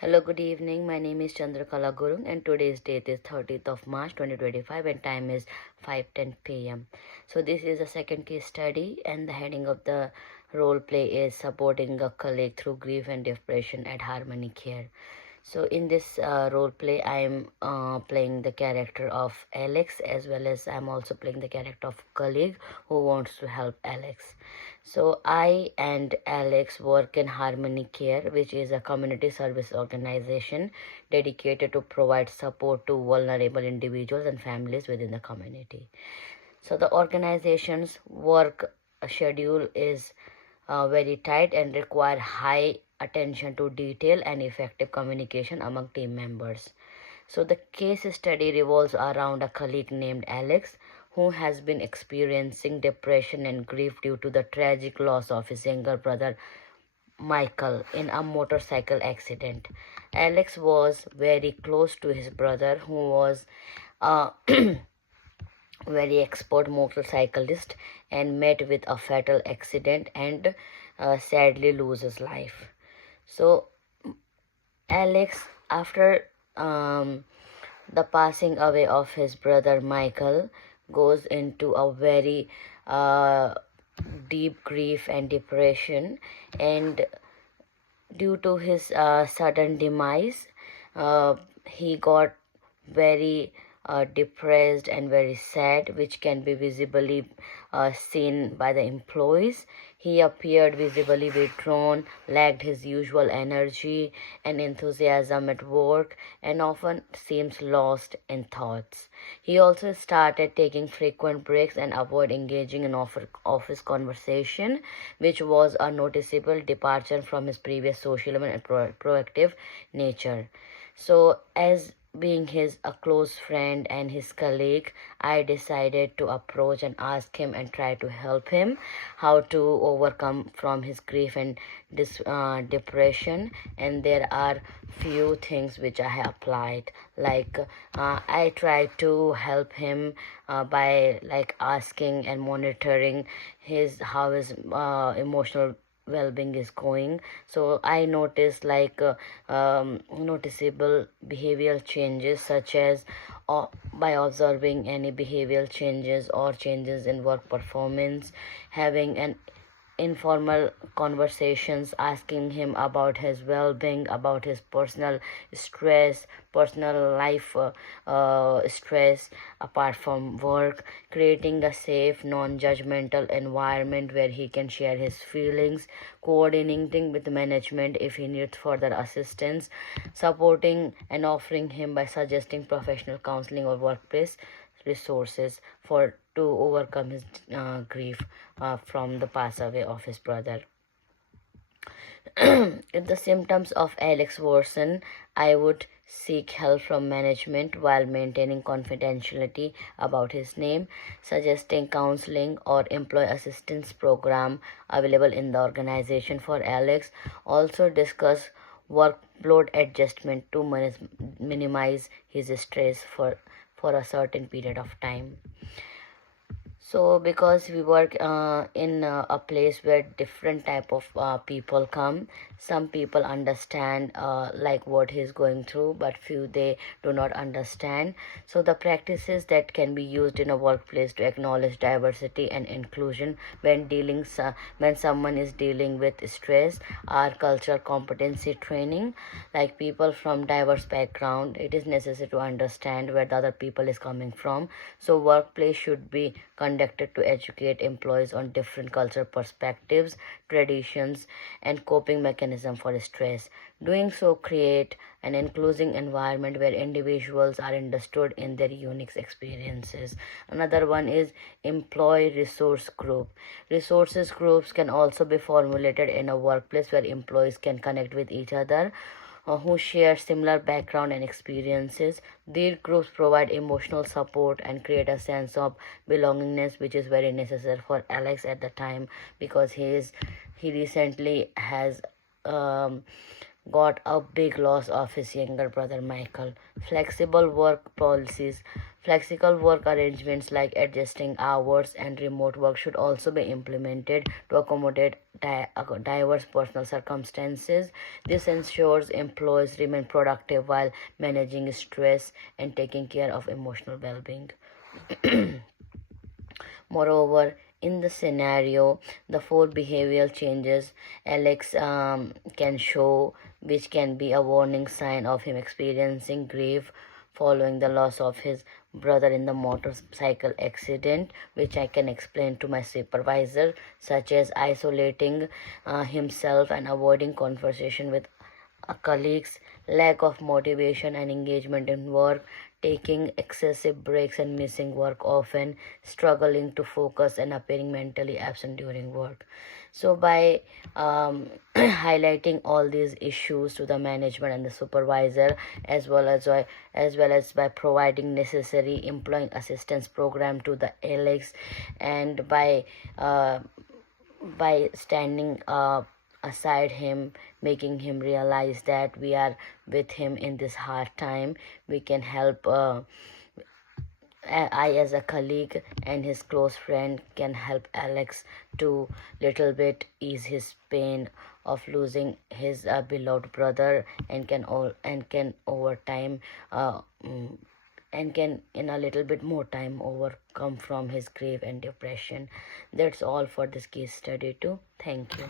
Hello, good evening. My name is Chandrakala Gurung and today's date is 30th of March 2025 and time is 5:10 p.m. So this is the second case study and the heading of the role play is supporting a colleague through grief and depression at Harmony Care. So in this role play, I'm playing the character of Alex as well as I'm also playing the character of colleague who wants to help Alex. So I and Alex work in Harmony Care, which is a community service organization dedicated to provide support to vulnerable individuals and families within the community. So the organization's work schedule is very tight and require high attention to detail and effective communication among team members. So the case study revolves around a colleague named Alex who has been experiencing depression and grief due to the tragic loss of his younger brother Michael in a motorcycle accident. Alex was very close to his brother who was a very expert motorcyclist and met with a fatal accident and sadly loses life. So Alex, after the passing away of his brother Michael, goes into a very uh, deep grief and depression, and due to his sudden demise, he got very depressed and very sad, which can be visibly seen by the employees. He appeared visibly withdrawn, lacked his usual energy and enthusiasm at work, and often seems lost in thoughts. He also started taking frequent breaks and avoid engaging in office conversation, which was a noticeable departure from his previous social and proactive nature. So, as being his a close friend and his colleague, I decided to approach and ask him and try to help him how to overcome from his grief and depression. And there are few things which I have applied. Like I tried to help him by like asking and monitoring his how his emotional well-being is going. So I noticed like noticeable behavioral changes, such as by observing any behavioral changes or changes in work performance, having an informal conversations, asking him about his well-being, about his personal stress, personal life stress apart from work, creating a safe non-judgmental environment where he can share his feelings, coordinating with management if he needs further assistance, supporting and offering him by suggesting professional counseling or workplace resources for to overcome his grief from the pass away of his brother. If the symptoms of Alex worsen, I would seek help from management while maintaining confidentiality about his name, suggesting counseling or employee assistance program available in the organization for Alex. Also discuss workload adjustment to minimize his stress for a certain period of time. So because we work in a place where different type of people come, some people understand like what he's going through, but few they do not understand. So the practices that can be used in a workplace to acknowledge diversity and inclusion when someone is dealing with stress are cultural competency training. Like people from diverse background, it is necessary to understand where the other people is coming from. So workplace should be conducted to educate employees on different cultural perspectives, traditions, and coping mechanism for stress. Doing so create an inclusive environment where individuals are understood in their unique experiences. Another one is employee resource group. Resources groups can also be formulated in a workplace where employees can connect with each other who share similar background and experiences. These groups provide emotional support and create a sense of belongingness, which is very necessary for Alex at the time because he recently has got a big loss of his younger brother Michael. Flexible work policies, flexible work arrangements like adjusting hours and remote work should also be implemented to accommodate diverse personal circumstances. This ensures employees remain productive while managing stress and taking care of emotional well-being. Moreover, in the scenario, the four behavioral changes Alex can show, which can be a warning sign of him experiencing grief following the loss of his brother in the motorcycle accident, which I can explain to my supervisor, such as isolating himself and avoiding conversation with colleagues, lack of motivation and engagement in work, taking excessive breaks and missing work often, struggling to focus and appearing mentally absent during work. So by highlighting all these issues to the management and the supervisor, as well as by providing necessary employee assistance program to the Alex, and by standing aside him, making him realize that we are with him in this hard time, we can help. I as a colleague and his close friend can help Alex to little bit ease his pain of losing his beloved brother, and can over time and can in a little bit more time overcome from his grief and depression. That's all for this case study too. Thank you.